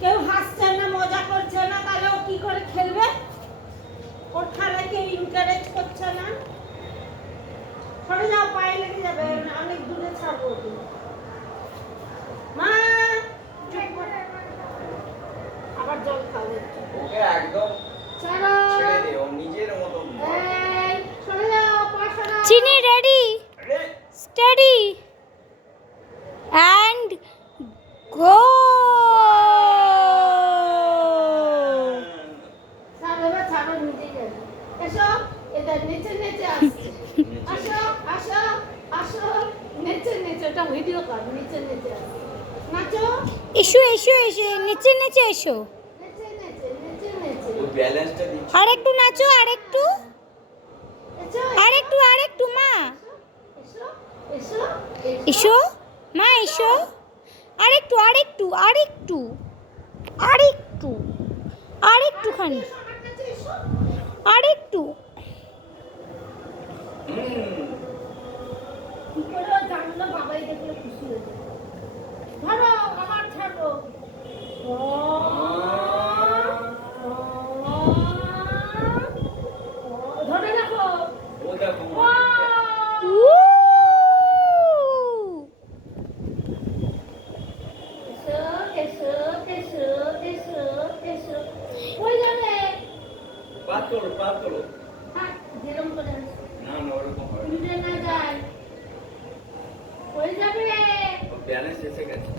কেউ হাসছে না, মজা করছে না, তাহলে ও কি করে খেলবে? ওর খেলায় কেউ এনকারেজ করছে না। সরে যাও, পায়ে লেগে যাবে, অনেক দূরে ছাড়বো ওকে। মা চুপ করে। আবার জল খাবে। ওকে একদম ছাড়ো। ছেড়ে দে, ও নিজের মতো এই সরে যাও, পা সরাও। চিনি রেডি, স্টেডি অ্যান্ড গো। ছাড়ো, এবার ছাড়ো, নিজেই যাবে। এসো, এদের নিচে নিচে আসছে। আসো আসো আসো, নিচে নিচে, ওটা ভিডিও কর, নিচে নিচে আসছে। নাচো, এসো এসো এসো, নিচে নিচে এসো। নিচে নিচে নিচে নিচে। ও ব্যালেন্সটা দিচ্ছে। আর একটু নাচো, আর একটু, এসো আর একটু, আর একটু মা। এসো এসো এসো মা, এসো। আর একটু, আর একটু, আর একটু, আর একটু, আর একটুখানি, আমার কাছে এসো। আর একটু। কি করে ও জানলো বাবাই দেখলে খুশি হয়ে যাবে? ধরো, আবার ছাড়ো। ধরে রাখো। ও দেখো উউ! এসো এসো এসো এসো এসো। কই যাবে? পাত তোলো। হ্যাঁ, যেরকম করে আসো। না না ওরকম হয় না। উল্টে না যায়। কই যাবে? ও ব্যালেন্স এসে গেছে।